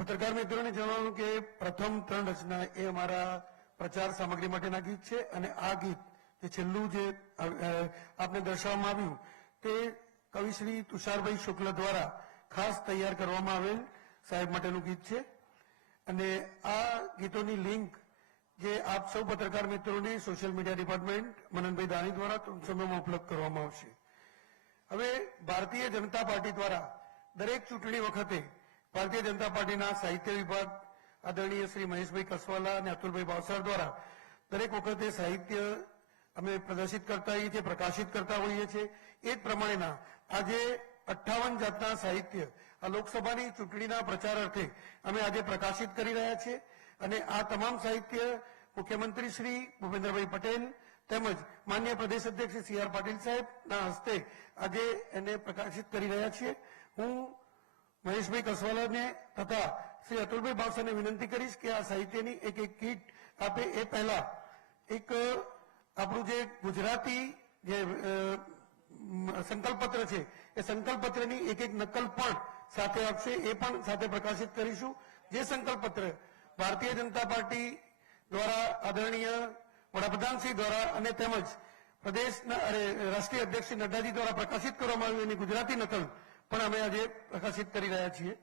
પત્રકાર મિત્રોને જણાવ્યું કે પ્રથમ 3 રચના એ અમારા પ્રચાર સામગ્રી માટેના ગીત છે અને આ ગીત જે છેલ્લું જે આપને દર્શાવવામાં આવ્યું તે કવિ શ્રી તુષારભાઈ શુક્લ દ્વારા ખાસ તૈયાર કરવામાં આવેલ સાહેબ માટેનું ગીત છે અને આ ગીતોની લિંક જે આપ સૌ પત્રકાર મિત્રોને સોશિયલ મીડિયા ડિપાર્ટમેન્ટ મનનભાઈ દાણી દ્વારા ટૂંક સમયમાં ઉપલબ્ધ કરવામાં આવશે. હવે ભારતીય જનતા પાર્ટી દ્વારા દરેક ચૂંટણી વખતે ભારતીય જનતા પાર્ટીના સાહિત્ય વિભાગ આદરણીય શ્રી મહેશભાઈ કસવાલા અને અતુલભાઈ ભાવસાર દ્વારા દરેક વખતે સાહિત્ય અમે પ્રદર્શિત કરતા હોઈએ છીએ, પ્રકાશિત કરતા હોઈએ છીએ. એ જ પ્રમાણેના આજે 58 જાતના સાહિત્ય આ લોકસભાની ચૂંટણીના પ્રચાર અર્થે અમે આજે પ્રકાશિત કરી રહ્યા છીએ અને આ તમામ સાહિત્ય મુખ્યમંત્રી શ્રી ભૂપેન્દ્રભાઈ પટેલ તેમજ માન્ય પ્રદેશ અધ્યક્ષ શ્રી સી આર પાટીલ સાહેબના હસ્તે આજે એને પ્રકાશિત કરી રહ્યા છીએ. હું મહેશભાઈ કસવાલાને તથા શ્રી અતુલભાઈ ભાવસારને વિનંતી કરીશ કે આ સાહિત્યની એક કીટ આપે એ પહેલા એક આપણું જે ગુજરાતી જે સંકલ્પપત્ર છે એ સંકલ્પપત્રની એક નકલ પણ સાથે આપશે, એ પણ સાથે પ્રકાશિત કરીશું. જે સંકલ્પપત્ર ભારતીય જનતા પાર્ટી દ્વારા આદરણીય વડાપ્રધાનશ્રી દ્વારા અને તેમજ પ્રદેશના રાષ્ટ્રીય અધ્યક્ષ શ્રી નડ્ડાજી દ્વારા પ્રકાશિત કરવામાં આવ્યું એની ગુજરાતી નકલ પણ અમે આજે પ્રકાશિત કરી રહ્યા છીએ.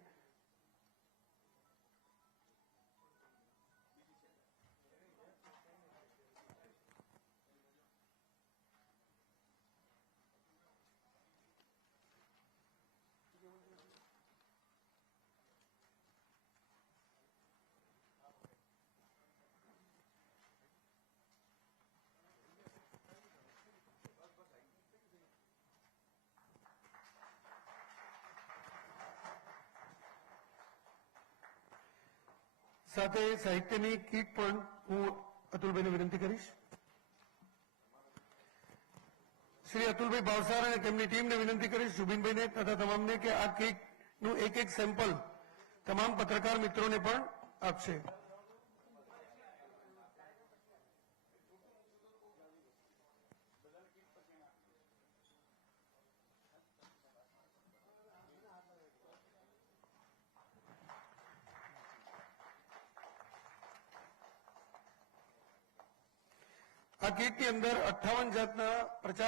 સાથે સાહિત્યની કીટ પણ હું અતુલભાઈને વિનંતી કરીશ. શ્રી અતુલભાઈ ભાવસાર અને તેમની ટીમને વિનંતી કરીશ, જુબિનભાઈને તથા તમામને કે આ કીટનું એક સેમ્પલ તમામ પત્રકાર મિત્રોને પણ આપશે. આ ગીતની અંદર 58 જાતના પ્રચાર